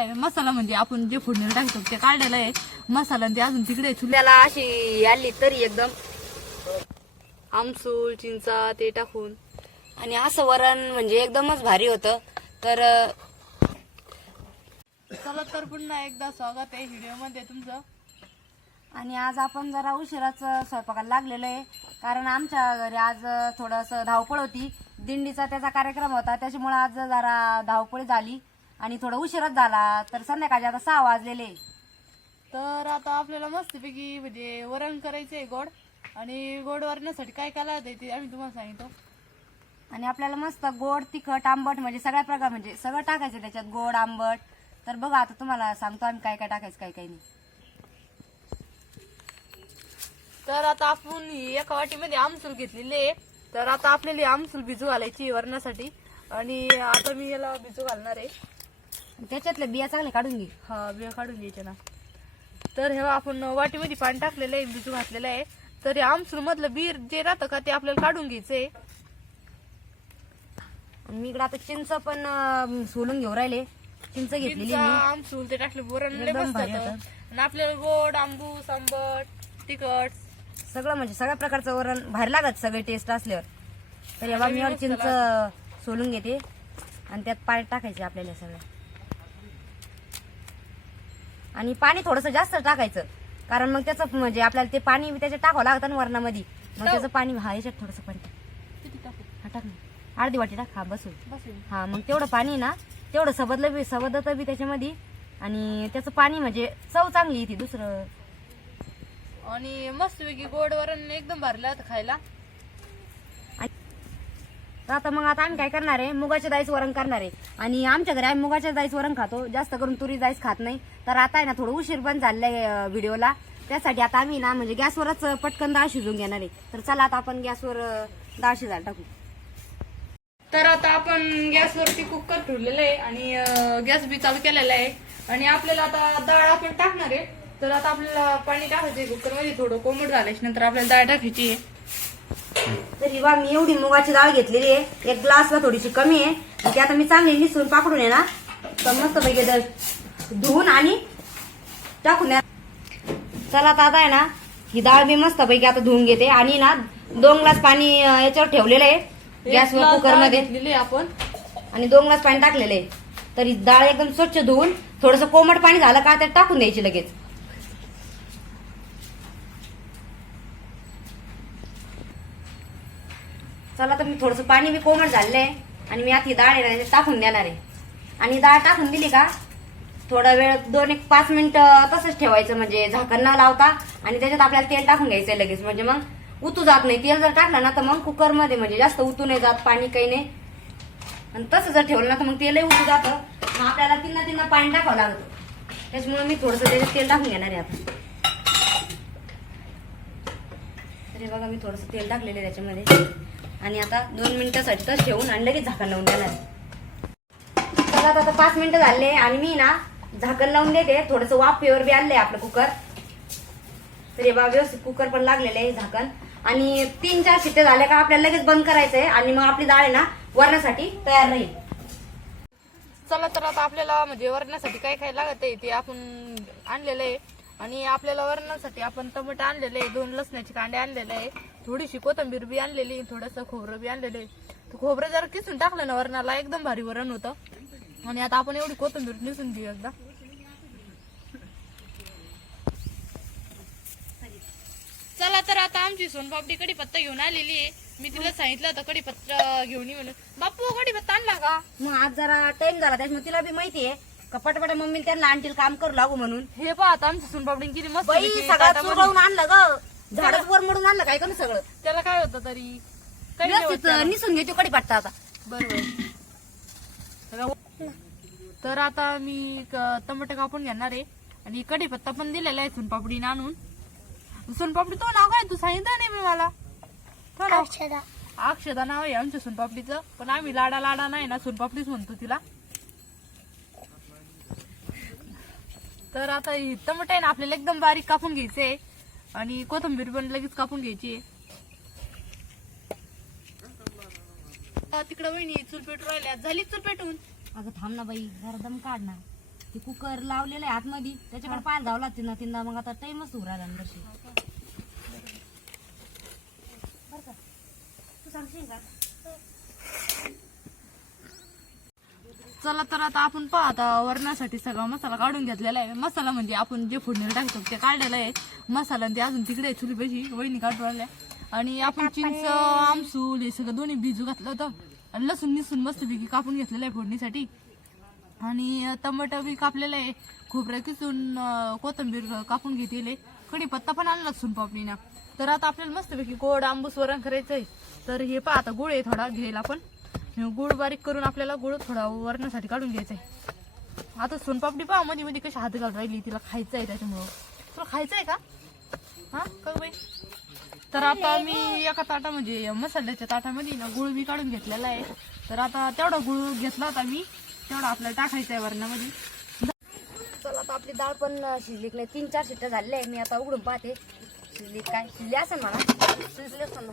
काय मसाला म्हणजे आपण जे फोडणीला टाकतो ते काढलेलं आहे. मसाला आणि ते अजून तिकडे चुल्याला त्याला अशी आली तरी एकदम आमसूल चिंचा ते टाकून. आणि असं वरण म्हणजे एकदमच भारी होतं. तर चला तर पुन्हा एकदा स्वागत आहे व्हिडिओमध्ये तुमचं. आणि आज आपण जरा उशिराच स्वयंपाकाला लागलेलो आहे. कारण आमच्या घरी आज थोडंसं धावपळ होती. दिंडीचा त्याचा कार्यक्रम होता. त्याच्यामुळे आज जरा धावपळ झाली. आणि थोडं उशिराच झाला तर संध्याकाळचे आता सहा वाजलेले. तर आता आपल्याला मस्तपैकी म्हणजे वरण करायचं आहे गोड. आणि गोड वरण्यासाठी काय काय लागतं ते आम्ही तुम्हाला सांगितलं आणि आपल्याला मस्त गोड तिखट आंबट म्हणजे सगळ्या प्रकार म्हणजे सगळं टाकायचं त्याच्यात गोड आंबट. तर बघा आता तुम्हाला सांगतो आम्ही काय काय टाकायचं काय काय नाही. तर आता आपण ही एका वाटीमध्ये आमसूल घेतलेली आहे. तर आता आपल्याला ही आमसूल भिजू घालायची वरणासाठी. आणि आता मी याला भिजू घालणार आहे. आणि त्याच्यातले बिया चांगले काढून घे. हा बिया काढून घ्यायचे ना. तर हे आपण वाटीमध्ये पाणी टाकलेलं आहे भिजू घातलेलं आहे. तर हे आमसूल मधलं बीर जे राहतं का ते आपल्याला काढून घ्यायचंय. मी इकडे आता चिंच पण सोलून घेऊ राहिले. चिंच घेतलेली आमसूल ते टाकले. आणि आपल्याला गोड आंबूस आंबट तिखट. सगळं म्हणजे सगळ्या प्रकारचं वरण भारी लागत सगळे टेस्ट असल्यावर. तर याला मी चिंच सोलून घेते. आणि त्यात पाणी टाकायचे आपल्याला सगळं. आणि पाणी थोडस जास्त टाकायचं. कारण मग त्याचं म्हणजे आपल्याला ते पाणी त्याच्यात टाकावं लागतं ना वरणामध्ये. मग त्याचं पाणी हा याच्यात थोडंसं पाणी टाक. किती टाकू? हा टाक ना. अर्धी वाटी टाक. हा बसून. बस हे. मग तेवढं पाणी ना तेवढं सबदलं बी सबदत बी त्याच्यामध्ये. आणि त्याचं पाणी म्हणजे चव चांगली येते दुसरं. आणि मस्तपैकी गोड वरण एकदम भारी लागतं खायला. तर आता मग आता आम्ही काय करणार आहे? मुगाच्या दाईस वरण करणार आहे. आणि आमच्या घरी आम्ही मुगाच्या दाईस वरण खातो. जास्त करून तुरी डाळीच खात नाही. तर आता आहे ना थोडं उशीर पण झालेलं व्हिडिओला. त्यासाठी आता आम्ही ना म्हणजे गॅसवरच पटकन डाळ शिजून घेणार आहे. तर चला आता आपण गॅसवर दाळ डाळ शिजायला टाकू. तर आता आपण गॅसवरती कुकर ठेवलेलं आहे आणि गॅस बी चालू केलेला आहे. आणि आपल्याला आता डाळ आपण टाकणार आहे. तर आता आपल्याला पाणी टाकायचं कुकरमध्ये थोडं कोमट झाल्याच्यानंतर आपल्याला डाळ टाकायची आहे. तर ही बा मी एवढी मुगाची डाळ घेतलेली आहे. एक ग्लासला थोडीशी कमी आहे. आणि ती आता मी चांगली निसून पाकडून ना तर मस्त पैकी धुवून आणि टाकून द्या चला आता आता आहे ना ही डाळ मी मस्त पैकी आता धुवून घेते. आणि ना दोन ग्लास पाणी याच्यावर ठेवलेलं आहे. गॅसवर कुकरमध्ये. आपण. आणि दोन ग्लास पाणी टाकलेलं आहे. तर ही डाळ एकदम स्वच्छ धुवून थोडस कोमट पाणी झालं का त्यात टाकून द्यायची लगेच. चला तर मी थोडस पाणी बी कोमट झालेलं आहे आणि मी आता ही डाळ आहे ना टाकून देणार आहे. आणि डाळ टाकून दिली का थोडा वेळ दोन एक पाच मिनटं तसंच ठेवायचं म्हणजे झाकण न लावता. आणि त्याच्यात आपल्याला तेल टाकून घ्यायचं लगेच म्हणजे मग उतू जात नाही. तेल जर टाकलं ना तर मग कुकरमध्ये म्हणजे जास्त उतू नाही जात पाणी काही नाही. आणि तसं जर ठेवलं ना तर मग तेलही उतू जातं. मग आपल्याला तिन्ना तिन्ना पाणी टाकावं लागतं. त्याच्यामुळे मी थोडंसं त्याच्यात तेल टाकून घेणार आहे आता. तरी बघा मी थोडंसं तेल टाकलेलं आहे त्याच्यामध्ये. आणि आता दोन मिनिटासाठी तसं ठेवून आणि लगेच झाकण लावून देणार. आहे. चला आता आता पाच मिनिटं झाले आणि मी ना झाकण लावून देते. थोडस वाफेवर बी आणलंय आपलं कुकर. तर हे बघा व्यवस्थित कुकर पण लागलेलं आहे झाकण. आणि तीन चार शिट्टे झाल्या का आपल्याला लगेच बंद करायचंय आणि मग आपली डाळ आहे ना वरण्यासाठी तयार राहील. चला तर आता आपल्याला म्हणजे वरणासाठी काय काय लागत आहे ते आपण आणलेलं आहे. आणि आपल्याला वरणासाठी आपण टमाटे आणलेले आहे दोन लसणाचे कांडे आणलेले आहे. थोडीशी कोथिंबीर बी आणलेली थोडंसं खोबरं बी आणलेलं. तर खोबरं जर किसून टाकलं ना वरणाला एकदम भारी वरण होतं. आणि आता आपण एवढी कोथिंबीर निसून घेऊ एकदा. चला तर आता आमची सोनपापडी कडीपत्ता घेऊन आलेली आहे. मी तिला सांगितलं होतं कडीपत्ता घेऊन ये म्हणून. बापू कडीपत्ता आणला का? मग आज जरा टाइम झाला त्याच्यामुळे तिला बी माहिती आहे. का पटापटा मम्मी त्यांना आणतील काम करू लागू म्हणून. हे पहा आता आमची सोनपापडी किती मस्त बाई सगळं. चुरवून आणलं ग. झाडच वर मोडून आणलं काय करू सगळं? त्याला काय होतं तरी? काही नाही होत व्यवस्थित त्याला. निसून घेतो कडीपत्ता आता. बरोबर. तर आता मी क- टमाटे कापून घेणार आहे. आणि कढीपत्ता पण दिलेला आहे सोनपापडीने आणून. सोनपापडी तो नाव काय? तू सांगितलं नाही मी मला. तो नाव? अक्षदा. नाव आहे आमच्या सोनपापडीचं. पण आम्ही लाडा लाडा नाही ना सोनपापडीच म्हणतो तिला. तर आता ही टमाटे आहे ना आपल्याला एकदम बारीक कापून घ्यायचे आणि कोथिंबीर पण लगेच कापून घ्यायची तिकडे वहिनी चूल पेटू राहिल्या. झाली चूल पेटून? अगं थांब ना बाई जरा दम काढणार ते कुकर लावलेलं आहे आतमध्ये त्याच्याकडे पाय जावं लागते ना. तीनदा मग आता टाइमच ना दर्शी बरं का? तू सांगशील का? चला तर आता आपण पहा आता वरणासाठी सगळा मसाला काढून घेतलेला आहे. मसाला म्हणजे आपण जे फोडणीला टाकतो ते काढलेलं आहे. मसाला आणि ते अजून तिकडे आहे चुली पैशी वहिनी काढून राहिल्या आणि आपण चिंच आमसूल हे सगळं दोन्ही बिजू घातलं होतं. आणि लसूण निसून मस्तपैकी कापून घेतलेलं आहे फोडणीसाठी. आणि टमाटर बी कापलेलं आहे. खोबरं किसून कोथिंबीर कापून घेतलेले. कढीपत्ता पण आणला सोनपापडीना तर आता आपल्याला मस्तपैकी गोड आंबूस वरण करायचं आहे तर हे पहा आता गुळ आहे थोडा घ्यायला आपण. गुळ बारीक करून आपल्याला गुळ थोडा वरणासाठी काढून घ्यायचा आहे आता सोनपापडी पहा मध्ये मध्ये कशी हात घालून राहिली तिला खायचं आहे त्याच्यामुळं. तुला खायचं आहे का? हा का बाई. तर आता मी एका ताटा म्हणजे मसाल्याच्या ताटामध्ये ना गुळ मी काढून घेतलेला आहे. तर आता तेवढा गुळ घेतला होता मी तेवढा आपल्याला टाकायचा आहे वरणामध्ये. चला आता आपली डाळ पण शिजली नाही. तीन चार शिट्ट्या झालेल्या आहे. मी आता उघडून पाहते. शिजली काय? शिजली असेल मला शिजली असेल ना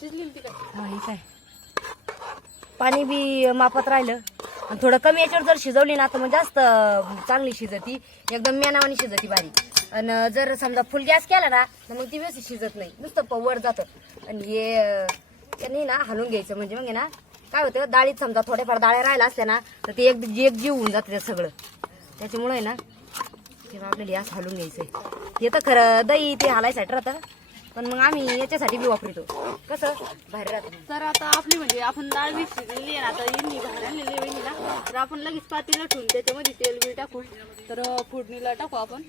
शिजली ती काय? हा काय? पाणी बी मापत राहिलं. आणि थोडं कमी याच्यावर जर शिजवली ना तर मग जास्त चांगली शिजती. एकदम मेनावानी शिजती बारीक आणि जर समजा फुल गॅस केला ना तर मग ती व्यवस्थित शिजत नाही. नुसतं प- वर जातं. आणि हे ना हलवून घ्यायचं. म्हणजे मग आहे ना काय होतं डाळीत समजा थोड्याफार डाळ्या राहिल्या असल्या ना तर ते एक एक जीव होऊन जातं ते सगळं. त्याच्यामुळे आहे ना तेव्हा आपल्याला गॅस हलवून घ्यायचंय. हे तर खरं दही ते हालायसाठी राहतं. पण मग आम्ही याच्यासाठी बी वापरतो. कसं? बाहेर राहतं तर आता आपली म्हणजे आपण डाळ ना आता यांनी बाहेर आणलेली वहिनीला. तर आपण लगेच पातीला ठेवून त्याच्यामध्ये तेल बी टाकू तर फोडणीला टाकू आपण.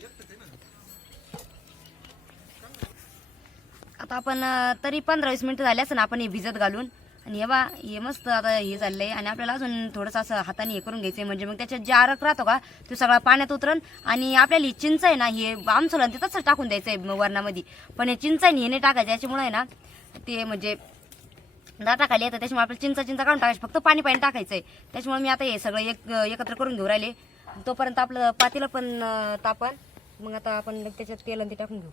आता आपण तरी पंधरा वीस मिनिटं झाले असं आपण हे भिजत घालून. आणि हे बा हे मस्त आता हे चाललंय. आणि आपल्याला अजून थोडंसं असं हाताने हे करून घ्यायचंय म्हणजे मग त्याच्यात जे आरक राहतो का तो सगळा पाण्यात उतरण आणि आपल्याला ही चिंच आहे ना हे आमसोला ते तसंच टाकून द्यायचंय वरणामध्ये. पण हे चिंच आहे ना, हे नाही टाकायचं. याच्यामुळे आहे ना ते म्हणजे दाताखाली येतं त्याच्यामुळे आपल्याला चिंचा चिंचा काढून टाकायचं. फक्त पाणी पाणी टाकायचंय. त्याच्यामुळे मी आता हे सगळं एक एकत्र करून घेऊ राहिले. तोपर्यंत आपलं पातीला पण अं, तापण मग आता आपण त्याच्यात तेल आणि ते टाकून घेऊ.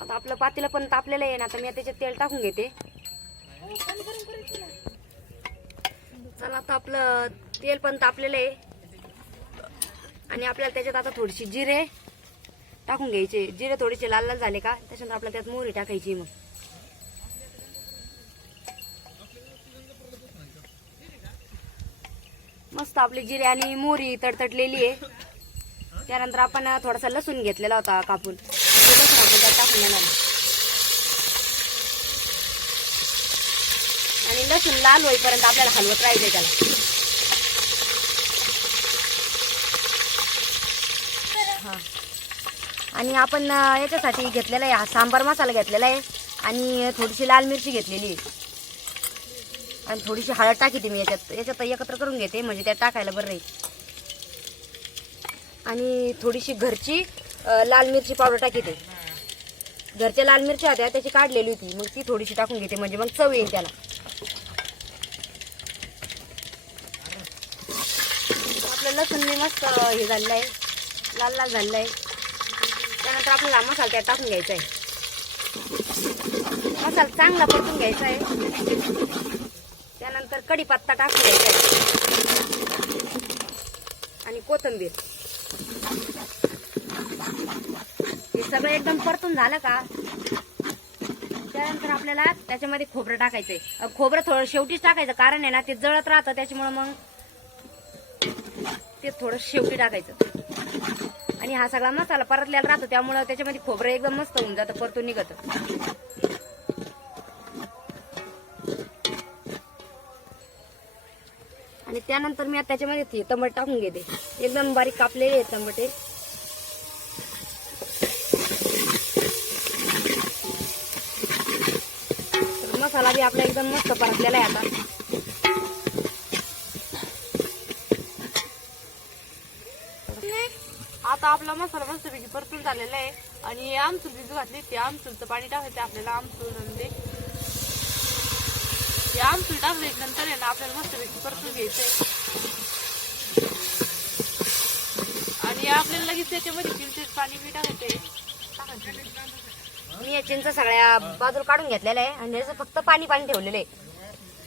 आता आपलं पातीला पण तापलेलं आहे ना आता मी त्याच्यात तेल टाकून घेते. चला आता आपलं तेल पण तापलेलं आहे. आणि आपल्याला त्याच्यात आता थोडीशी जिरे टाकून घ्यायचे. जिरे थोडेसे लाल लाल झाले का त्याच्यानंतर आपल्याला त्यात मोहरी टाकायची मग. मस्त आपली जिरे आणि मोहरी तडतडलेली आहे. त्यानंतर आपण थोडासा लसूण घेतलेला होता कापून. ते टाकून देणार आणि लसूण लाल होईपर्यंत आपल्याला हलवत राहायचं त्याला. हा. आणि आपण याच्यासाठी घेतलेला आहे हा सांबार मसाला घेतलेला आहे आणि थोडीशी लाल मिरची घेतलेली आहे. आणि थोडीशी हळद टाकी मी याच्यात याच्यात एकत्र करून घेते म्हणजे त्यात टाकायला बरं राहील. आणि थोडीशी घरची लाल मिरची पावडर टाकीते घरच्या लाल मिरच्या होत्या त्याची काढलेली होती. मग ती थोडीशी टाकून घेते म्हणजे मग चव येईल त्याला. आपलं लसूण मी मस्त हे झालेलं आहे लाल लाल झालेलं आहे त्यानंतर आपल्याला मसाला त्यात टाकून घ्यायचा आहे मसाला चांगला परतून घ्यायचा आहे त्यानंतर कढीपत्ता टाकून घ्यायचा आहे आणि कोथिंबीर. सगळं एकदम परतून झालं का? त्यानंतर आपल्याला त्याच्यामध्ये खोबरं टाकायचंय. खोबरं थोडं शेवटीच टाकायचं. कारण आहे ना ते जळत राहतं त्याच्यामुळं मग ते थोडं शेवटी टाकायचं. आणि हा सगळा मसाला परतलेला राहतो त्यामुळं त्याच्यामध्ये खोबरं एकदम मस्त होऊन जातं परतून निघत. आणि त्यानंतर मी त्याच्यामध्ये ते टमाटे टाकून घेते. एकदम बारीक कापलेले आहेत टमाटे. मसाला बी आपला एकदम मस्त परतलेला आहे आता. आता आपला मसाला मस्तपैकी परतून झालेला आहे. आणि आमसूल भिजू घातली ते आमसूलचं पाणी टाकायचं आपल्याला आमसूल आणि ते आमसूल टाकले नंतर आहे ना आपल्याला मस्तपैकी परतून घ्यायचंय. आणि आपल्याला लगेच त्याच्यामध्ये किमतीत पाणी बी टाकायचंय. टाकायचं मी या चिंच सगळ्या बाजूला काढून घेतलेल्या आहे आणि याचं फक्त पाणी पाणी ठेवलेलं आहे.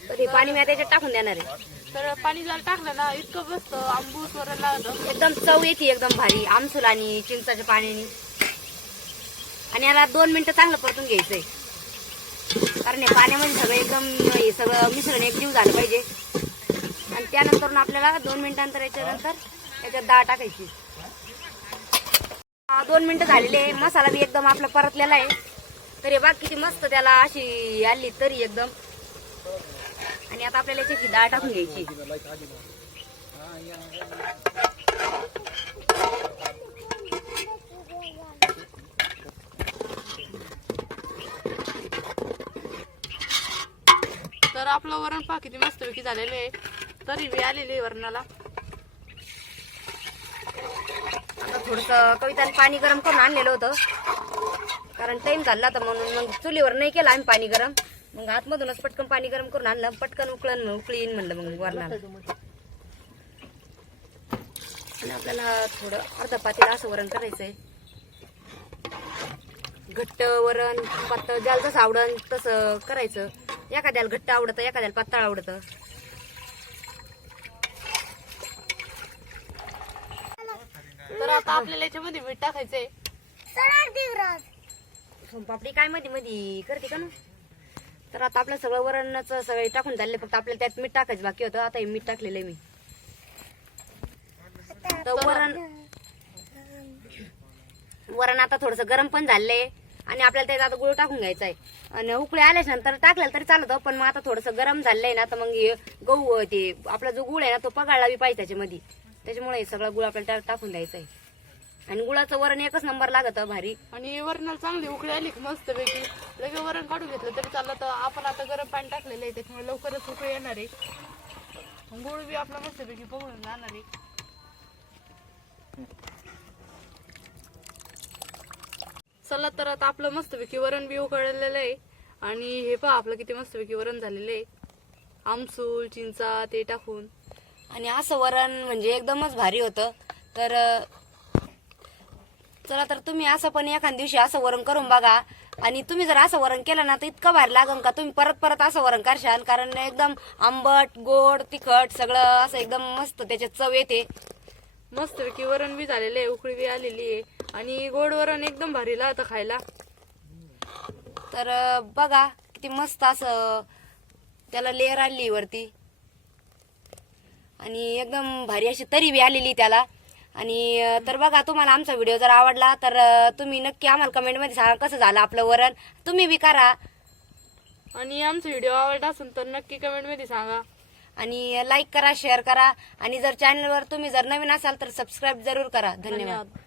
तर हे पाणी मी त्याच्यात टाकून देणार आहे. तर पाणी जर टाकलं ना इतकं मस्त आंबूस लागतं एकदम चव येते एकदम भारी. आमसूल आणि चिंचाच्या पाण्याने. आणि याला दोन मिनिटं चांगलं परतून घ्यायचंय. कारण या पाण्यामध्ये सगळं एकदम हे सगळं मिश्रण एकजीव झालं पाहिजे. आणि त्यानंतर आपल्याला दोन मिनिटांतर याच्यानंतर त्याच्यात डाळ टाकायची. हा, दोन मिनिटं झालेले आहे. मसाला बी एकदम आपला परतलेला आहे. तरी बाकी किती मस्त त्याला अशी आली तरी एकदम. आणि आता आपल्याला याची डाळ टाकून घ्यायची. तर आपलं वरण पहा किती मस्तपैकी झालेलं आहे. तरी बी आलेली वरणाला आता थोडस कविताने पाणी गरम करून आणलेलं होतं. कारण टाईम झाला तर म्हणून मग चुलीवर नाही केलं आम्ही पाणी गरम. मग आतमधूनच पटकन पाणी गरम करून आणलं. पटकन उकळण उकळीन म्हणलं मग वरणार आणि आपल्याला थोडं अर्धा पातेला असं वरण करायचंय. घट्ट वरण पातळ ज्याला जसं आवडन तसं करायचं. एखाद्याला घट्ट आवडतं एखाद्याला पातळ आवडतं तर आता आपल्याला याच्यामध्ये मीठ टाकायचंय. सोनपापडी काय मध्ये मध्ये करते का ना तर आता आपलं सगळं वरणच सगळे टाकून झाले फक्त आपल्याला त्यात मीठ टाकायचं बाकी होतं. आता हे मीठ टाकलेलं आहे मी. तर वरण वरण आता थोडस गरम पण झालंय आणि आपल्याला त्यात आता गुळ टाकून घ्यायचा आहे आणि उकळी आल्याच्यानंतर टाकलेलं तरी चालतं पण मग आता थोडस गरम झालंय ना तर मग हे गहू ते आपला जो गुळ आहे ना तो पगाळला बी पाहिजे त्याच्यामध्ये. त्याच्यामुळे हे सगळं गुळ आपल्याला टाकून द्यायचं आहे आणि गुळाचं वरण एकच नंबर लागत भारी. आणि वरणाला चांगली उकळी आली की मस्तपैकी. लगेच वरण काढून घेतलं तरी चाललं तर आपण आता गरम पाणी टाकलेलं आहे त्याच्यामुळे लवकरच उकळी येणार आहे. गुळ बी आपला मस्तपैकी पकडून जाणार आहे. चला तर आता आपलं मस्तपैकी वरण बी उकळलेलं आहे. आणि हे पहा आपलं किती मस्तपैकी वरण झालेलं आहे. आमसूल चिंचा ते टाकून. आणि असं वरण म्हणजे एकदमच भारी होतं. तर चला तर तुम्ही असं पण एखाद दिवशी असं वरण करून बघा. आणि तुम्ही जर असं वरण केलं ना तर इतकं भारी लागन का? तुम्ही परत परत असं वरण करशाल? कारण एकदम आंबट गोड तिखट सगळं असं एकदम मस्त त्याच्यात चव येते. मस्तपैकी वरण बी झालेलं आहे उकळी बी आलेली आहे. आणि गोड वरण एकदम भारी लागतं खायला. तर बघा किती मस्त असं त्याला लेअर आली वरती. आणि एकदम भारी अशी तरी बी आलेली त्याला. आणि तर बघा तुम्हाला आमचा व्हिडिओ जर आवडला तर तुम्ही नक्की आम्हाला कमेंटमध्ये सांगा कसं झालं आपलं वरण. तुम्ही बी करा. आणि आमचा व्हिडिओ आवडला असेल तर नक्की कमेंटमध्ये सांगा. आणि लाईक करा शेअर करा. आणि जर चॅनलवर तुम्ही जर नवीन असाल तर सबस्क्राईब जरूर करा. धन्यवाद.